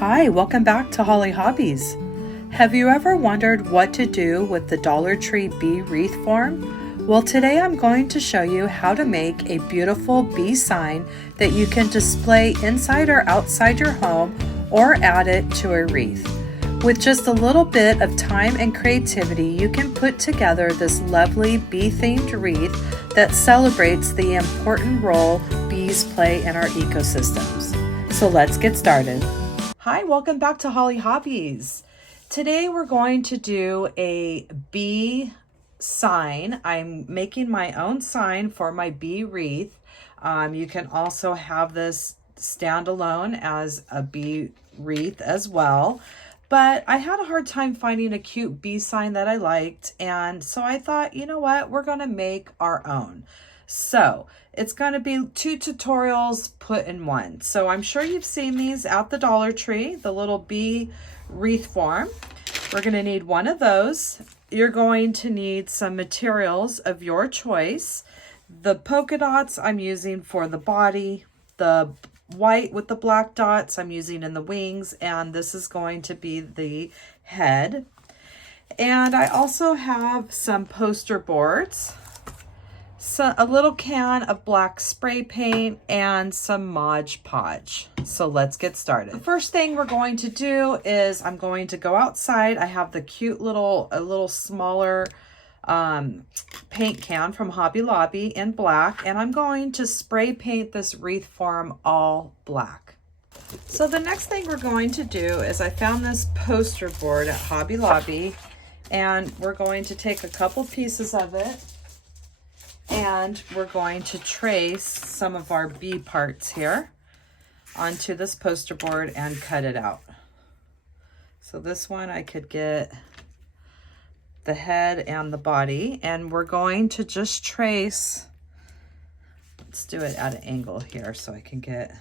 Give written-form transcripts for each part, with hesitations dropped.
Hi, welcome back to Hollie Hobbies. Have you ever wondered what to do with the Dollar Tree bee wreath form? Well, today I'm going to show you how to make a beautiful bee sign that you can display inside or outside your home or add it to a wreath. With just a little bit of time and creativity, you can put together this lovely bee-themed wreath that celebrates the important role bees play in our ecosystems. So let's get started. Hi, welcome back to Hollie Hobbies. Today we're going to do a bee sign. I'm making my own sign for my bee wreath. You can also have this stand alone as a bee wreath as well. But I had a hard time finding a cute bee sign that I liked. And so I thought, you know what, we're going to make our own. So it's going to be 2 tutorials put in one. So I'm sure you've seen these at the Dollar Tree, the little bee wreath form. We're going to need one of those. You're going to need some materials of your choice. The polka dots I'm using for the body, the white with the black dots I'm using in the wings, and this is going to be the head. And I also have some poster boards, so a little can of black spray paint, and some Modge Podge. So let's get started. The first thing we're going to do is I'm going to go outside. I have the cute a little smaller paint can from Hobby Lobby in black, and I'm going to spray paint this wreath form all black. So the next thing we're going to do is I found this poster board at Hobby Lobby, and we're going to take a couple pieces of it and we're going to trace some of our bee parts here onto this poster board and cut it out. So this one I could get the head and the body, and we're going to just trace. Let's do it at an angle here so I can get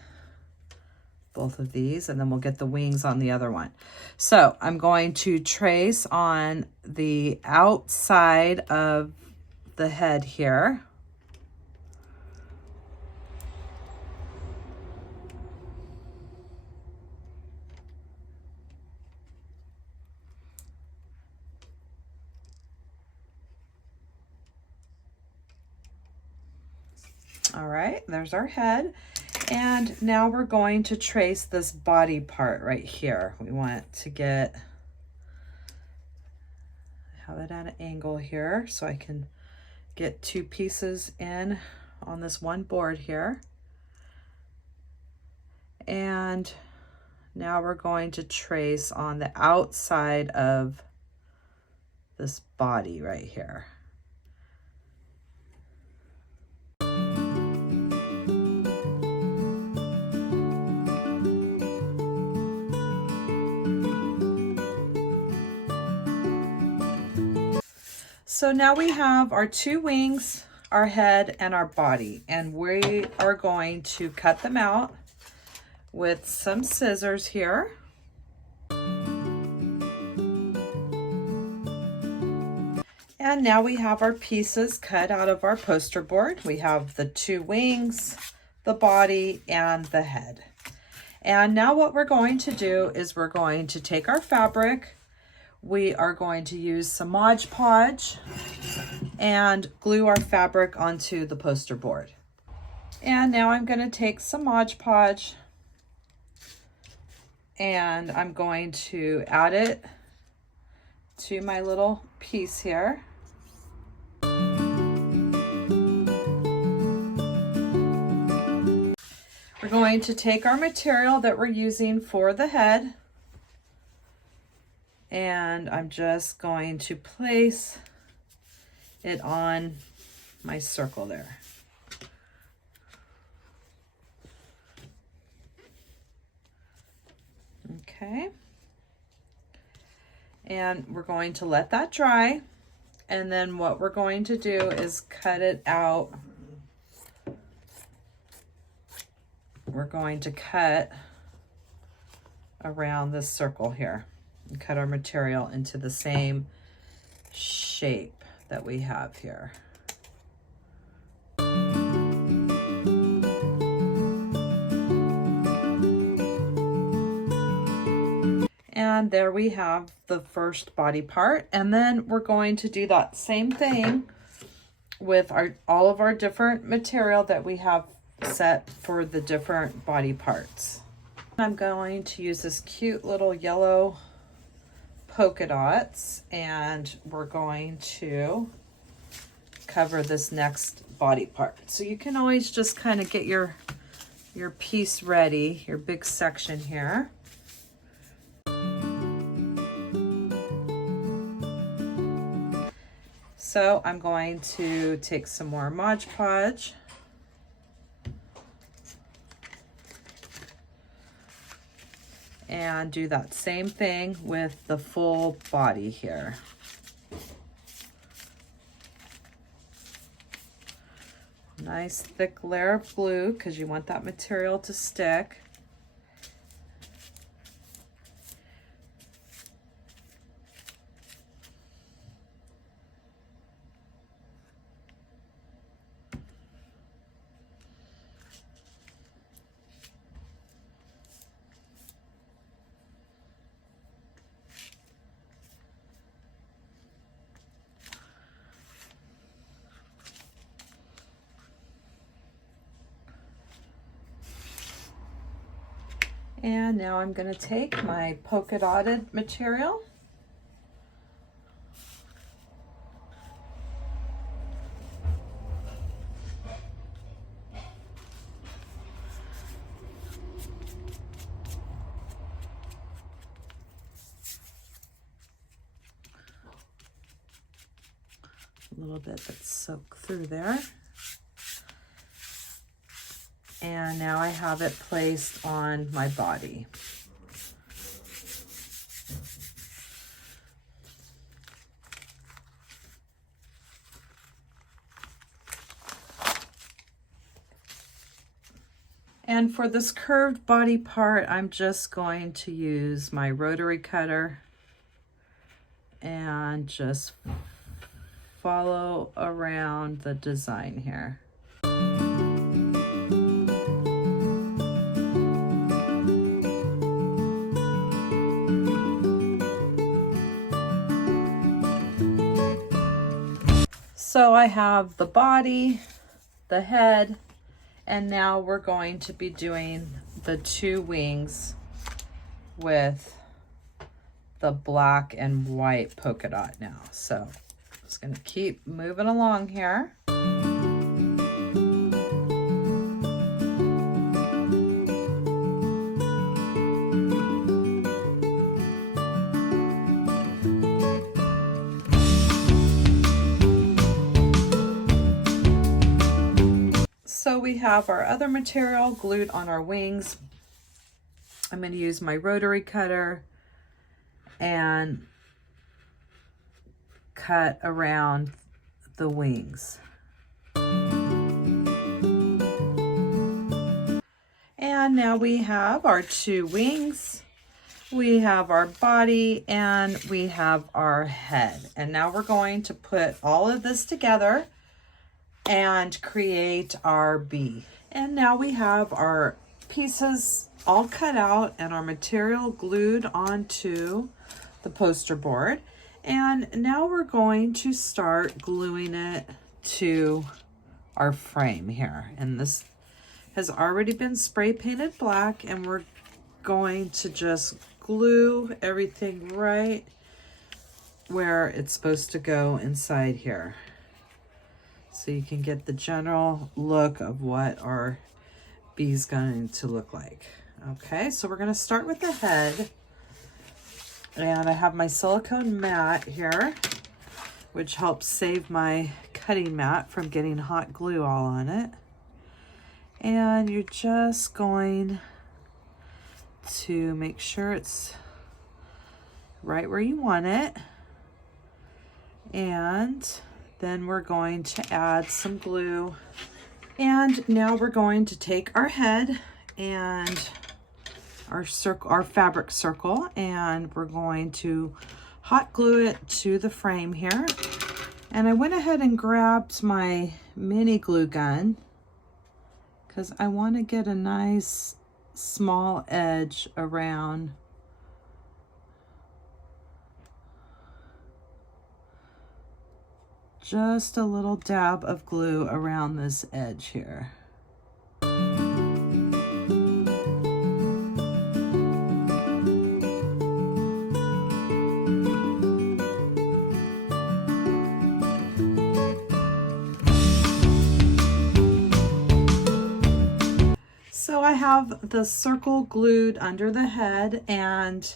both of these, and then we'll get the wings on the other one. So I'm going to trace on the outside of the head here. All right, there's our head. And now we're going to trace this body part right here. We want to have it at an angle here so I can get 2 pieces in on this one board here. And now we're going to trace on the outside of this body right here. So now we have our 2 wings, our head, and our body, and we are going to cut them out with some scissors here. And now we have our pieces cut out of our poster board. We have the 2 wings, the body, and the head. And now what we're going to do is we're going to take our fabric. We are going to use some Modge Podge and glue our fabric onto the poster board. And now I'm going to take some Modge Podge and I'm going to add it to my little piece here. We're going to take our material that we're using for the head, and I'm just going to place it on my circle there. Okay. And we're going to let that dry. And then what we're going to do is cut it out. We're going to cut around this circle here and cut our material into the same shape that we have here. And there we have the first body part. And then we're going to do that same thing with all of our different material that we have set for the different body parts. I'm going to use this cute little yellow polka dots, and we're going to cover this next body part. So you can always just kind of get your piece ready, your big section here. So I'm going to take some more Modge Podge. And do that same thing with the full body here. Nice thick layer of glue because you want that material to stick. And now I'm going to take my polka dotted material a little bit that's soaked through there. And now I have it placed on my body. And for this curved body part, I'm just going to use my rotary cutter and just follow around the design here. So I have the body, the head, and now we're going to be doing the two wings with the black and white polka dot now. So I'm just going to keep moving along here. So we have our other material glued on our wings. I'm going to use my rotary cutter and cut around the wings. And now we have our two wings, we have our body, and we have our head. And now we're going to put all of this together and create our bee. And now we have our pieces all cut out and our material glued onto the poster board. And now we're going to start gluing it to our frame here. And this has already been spray painted black, and we're going to just glue everything right where it's supposed to go inside here, so you can get the general look of what our bee is going to look like. Okay, so we're going to start with the head. And I have my silicone mat here, which helps save my cutting mat from getting hot glue all on it. And you're just going to make sure it's right where you want it. And then we're going to add some glue. And now we're going to take our head and our circle, our fabric circle, and we're going to hot glue it to the frame here. And I went ahead and grabbed my mini glue gun because I want to get a nice small edge around just a little dab of glue around this edge here. So I have the circle glued under the head, and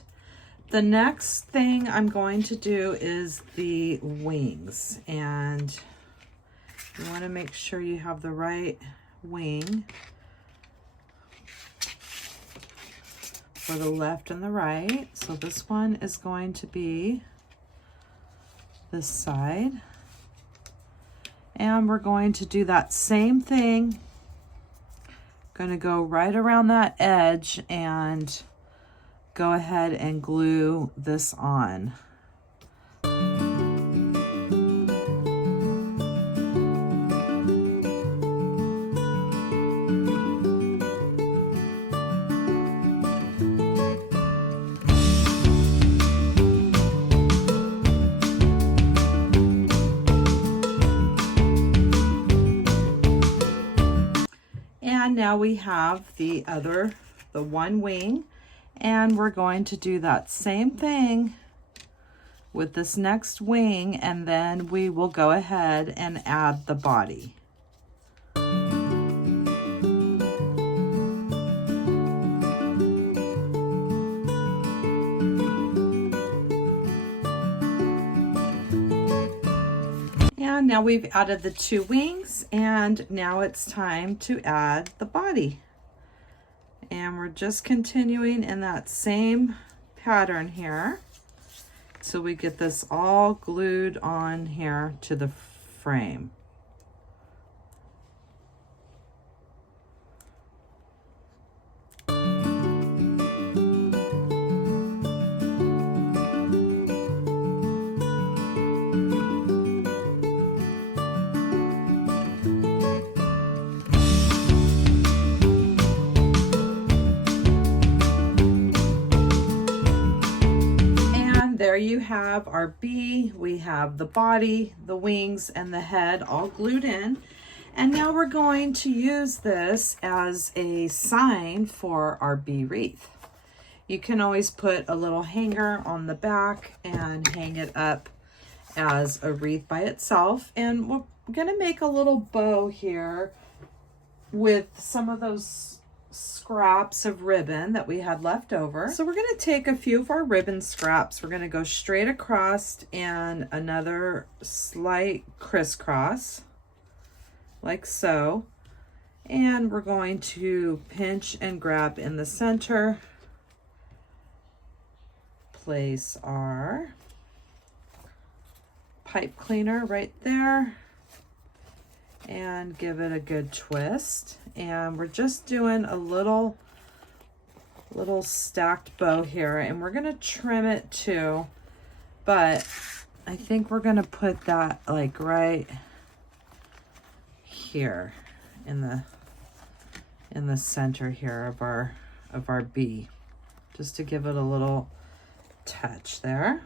the next thing I'm going to do is the wings, and you want to make sure you have the right wing for the left and the right. So this one is going to be this side, and we're going to do that same thing. Going to go right around that edge and go ahead and glue this on. And now we have the one wing, and we're going to do that same thing with this next wing, and then we will go ahead and add the body. And now we've added the two wings, and now it's time to add the body. And we're just continuing in that same pattern here till we get this all glued on here to the frame. There you have our bee. We have the body, the wings, and the head all glued in. And now we're going to use this as a sign for our bee wreath. You can always put a little hanger on the back and hang it up as a wreath by itself. And we're gonna make a little bow here with some of those scraps of ribbon that we had left over. So we're going to take a few of our ribbon scraps. We're going to go straight across and another slight crisscross like so. And we're going to pinch and grab in the center. Place our pipe cleaner right there and give it a good twist. And we're just doing a little stacked bow here, and we're gonna trim it too, but I think we're gonna put that like right here in the center here of our bee, just to give it a little touch there.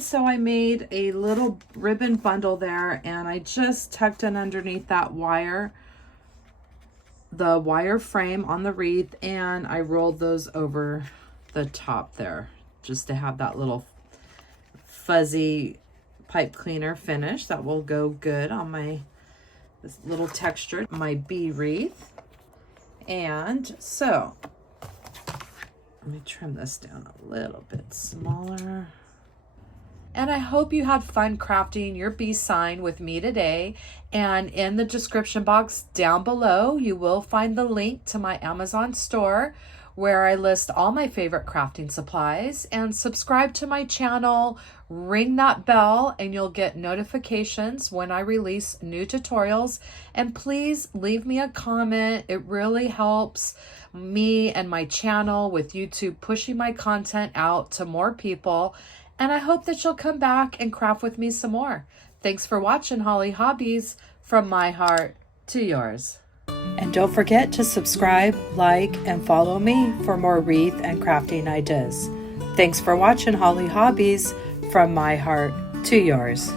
So I made a little ribbon bundle there, and I just tucked in underneath that wire, the wire frame on the wreath, and I rolled those over the top there just to have that little fuzzy pipe cleaner finish that will go good on this little texture, my bee wreath. And so let me trim this down a little bit smaller. And I hope you had fun crafting your bee sign with me today. And in the description box down below, you will find the link to my Amazon store where I list all my favorite crafting supplies. And subscribe to my channel, ring that bell, and you'll get notifications when I release new tutorials. And please leave me a comment. It really helps me and my channel with YouTube pushing my content out to more people. And I hope that you'll come back and craft with me some more. Thanks for watching, Hollie Hobbies. from my heart to yours. And don't forget to subscribe, like, and follow me for more wreath and crafting ideas. Thanks for watching Hollie Hobbies, from my heart to yours.